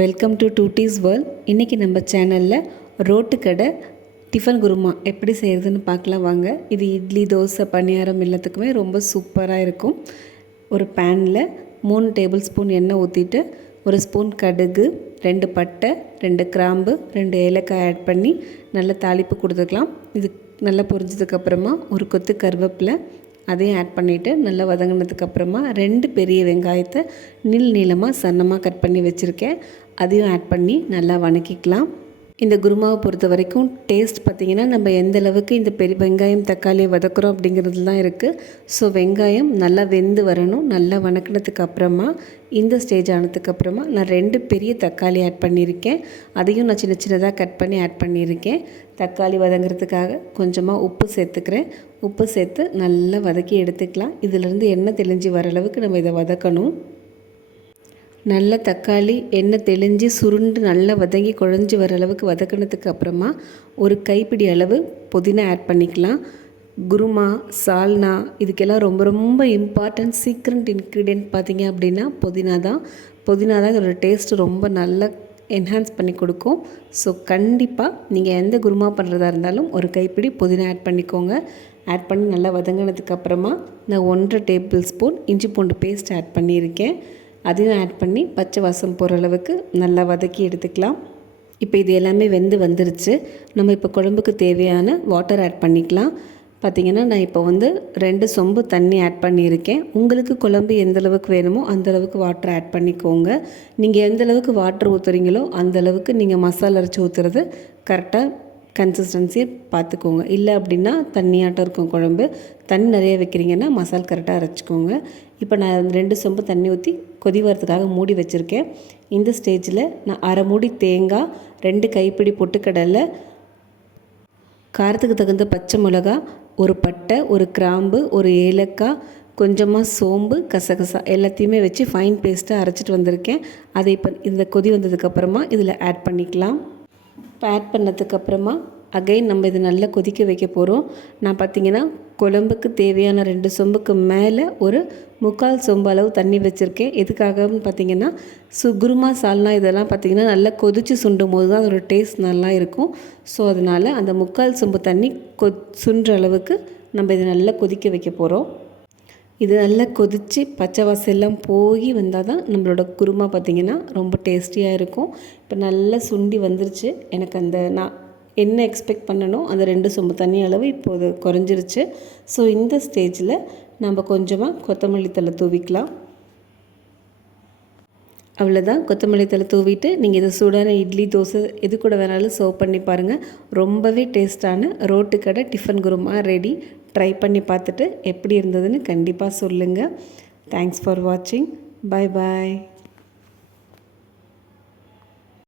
Welcome to டூட்டீஸ் world. இன்றைக்கி நம்ம சேனலில் ரோட்டு கடை டிஃபன் குருமா எப்படி செய்கிறதுன்னு பார்க்கலாம் வாங்க. இது இட்லி, தோசை, பணியாரம் எல்லாத்துக்குமே ரொம்ப சூப்பராக இருக்கும். ஒரு பேனில் 3 டேபிள் ஸ்பூன் எண்ணெய் ஊற்றிட்டு 1 ஸ்பூன் கடுகு, 2 பட்டை, 2 கிராம்பு, 2 ஏலக்காய் ஆட் பண்ணி நல்லா தாளிப்பு கொடுத்துக்கலாம். இது நல்லா பொரிஞ்சதுக்கப்புறமா ஒரு கொத்து கருவேப்பிலை அதையும் ஆட் பண்ணிவிட்டு நல்லா வதங்கினதுக்கப்புறமா 2 பெரிய வெங்காயத்தை நீளமாக சன்னமாக கட் பண்ணி வச்சுருக்கேன். அதையும் ஆட் பண்ணி நல்லா வதக்கிக்கலாம். இந்த குருமாவை பொறுத்த வரைக்கும் டேஸ்ட் பார்த்திங்கன்னா நம்ம எந்த அளவுக்கு இந்த பெரிய வெங்காயம் தக்காளியை வதக்குறோம் அப்படிங்கிறது தான் இருக்குது. ஸோ வெங்காயம் நல்லா வெந்து வரணும். நல்லா வதக்கினதுக்கு அப்புறமா இந்த ஸ்டேஜ் ஆனதுக்கப்புறமா நான் 2 பெரிய தக்காளி ஆட் பண்ணியிருக்கேன். அதையும் நான் சின்ன சின்னதாக கட் பண்ணி ஆட் பண்ணியிருக்கேன். தக்காளி வதங்கிறதுக்காக கொஞ்சமாக உப்பு சேர்த்துக்கிறேன். உப்பு சேர்த்து நல்லா வதக்கி எடுத்துக்கலாம். இதிலேருந்து எண்ணெய் தெளிஞ்சு வர அளவுக்கு நம்ம இதை வதக்கணும். நல்ல தக்காளி எண்ணெய் தெளிஞ்சு சுருண்டு நல்லா வதங்கி குழஞ்சி வர அளவுக்கு வதக்கினதுக்கு அப்புறமா ஒரு கைப்பிடி அளவு புதினா ஆட் பண்ணிக்கலாம். குருமா, சால்னா இதுக்கெல்லாம் ரொம்ப ரொம்ப இம்பார்ட்டன்ட் சீக்ரெட் இன்க்ரீடியன்ட் பார்த்திங்க அப்படின்னா புதினா தான் இதோட டேஸ்ட்டு ரொம்ப நல்லா என்ஹான்ஸ் பண்ணி கொடுக்கும். ஸோ கண்டிப்பாக நீங்கள் எந்த குருமா பண்ணுறதா இருந்தாலும் ஒரு கைப்பிடி புதினா ஆட் பண்ணிக்கோங்க. ஆட் பண்ணி நல்லா வதங்கினதுக்கப்புறமா நான் 1.5 டேபிள் ஸ்பூன் இஞ்சி பூண்டு பேஸ்ட் ஆட் பண்ணியிருக்கேன். அதையும் ஆட் பண்ணி பச்சை வாசம் போகிற அளவுக்கு நல்லா வதக்கி எடுத்துக்கலாம். இப்போ இது எல்லாமே வெந்து வந்துருச்சு. நம்ம இப்போ குழம்புக்கு தேவையான வாட்டர் ஆட் பண்ணிக்கலாம். பார்த்திங்கன்னா நான் இப்போ 2 சொம்பு தண்ணி ஆட் பண்ணியிருக்கேன். உங்களுக்கு குழம்பு எந்த அளவுக்கு வேணுமோ அந்தளவுக்கு வாட்டர் ஆட் பண்ணிக்கோங்க. நீங்கள் எந்த அளவுக்கு வாட்டர் ஊற்றுறீங்களோ அந்தளவுக்கு நீங்கள் மசாலா அரைச்சி ஊற்றுறது கரெக்டாக கன்சிஸ்டன்சியை பார்த்துக்கோங்க. இல்லை அப்படின்னா தண்ணியாட்டம் இருக்கும் குழம்பு. தண்ணி நிறைய வைக்கிறீங்கன்னா மசாலா கரெக்டாக அரைச்சிக்கோங்க. இப்போ நான் 2 சொம்பு தண்ணி ஊற்றி கொதி வரதுக்காக மூடி வச்சுருக்கேன். இந்த ஸ்டேஜில் நான் 1/2 மூடி தேங்காய், 2 கைப்பிடி பொட்டுக்கடலை, காரத்துக்கு தகுந்த பச்சை மிளகா, ஒரு பட்டை, ஒரு கிராம்பு, ஒரு ஏலக்காய், கொஞ்சமாக சோம்பு, கசகசா எல்லாத்தையுமே வச்சு ஃபைன் பேஸ்ட்டாக அரைச்சிட்டு வந்திருக்கேன். அதை இப்போ இந்த கொதி வந்ததுக்கப்புறமா இதில் ஆட் பண்ணிக்கலாம். இப்போ ஆட் பண்ணதுக்கப்புறமா அகைன் நம்ம இது நல்லா கொதிக்க வைக்க போகிறோம். நான் பார்த்திங்கன்னா குழம்புக்கு தேவையான 2 சொம்புக்கு மேலே ஒரு 3/4 சொம்பு அளவு தண்ணி வச்சுருக்கேன். எதுக்காகன்னு பார்த்திங்கன்னா குருமா, சால்னா இதெல்லாம் பார்த்திங்கன்னா நல்லா கொதித்து சுண்டும் போது தான் அதோட டேஸ்ட் நல்லா இருக்கும். ஸோ அதனால் அந்த 3/4 சொம்பு தண்ணி சுண்டுற அளவுக்கு நம்ம இதை நல்லா கொதிக்க வைக்க போகிறோம். இது நல்லா கொதித்து பச்சை வாசெல்லாம் போய் வந்தால் தான் நம்மளோட குருமா பார்த்திங்கன்னா ரொம்ப டேஸ்டியாக இருக்கும். இப்போ நல்லா சுண்டி வந்துருச்சு. எனக்கு நான் என்ன எக்ஸ்பெக்ட் பண்ணணும் அந்த 2 சொம்பு தண்ணி அளவு இப்போது குறைஞ்சிருச்சு. ஸோ இந்த ஸ்டேஜில் நம்ம கொஞ்சமாக கொத்தமல்லி தழை தூவிக்கலாம். அவ்வளோதான். கொத்தமல்லி தழை தூவிட்டு நீங்கள் இதை சூடான இட்லி, தோசை எது கூட வேணாலும் சர்வ் பண்ணி பாருங்கள். ரொம்பவே டேஸ்ட்டான ரோட்டு கடை டிஃபன் குருமா ரெடி. ட்ரை பண்ணி பார்த்துட்டு எப்படி இருந்ததுன்னு கண்டிப்பாக சொல்லுங்கள். தேங்க்ஸ் ஃபார் வாட்சிங். பாய் பாய்.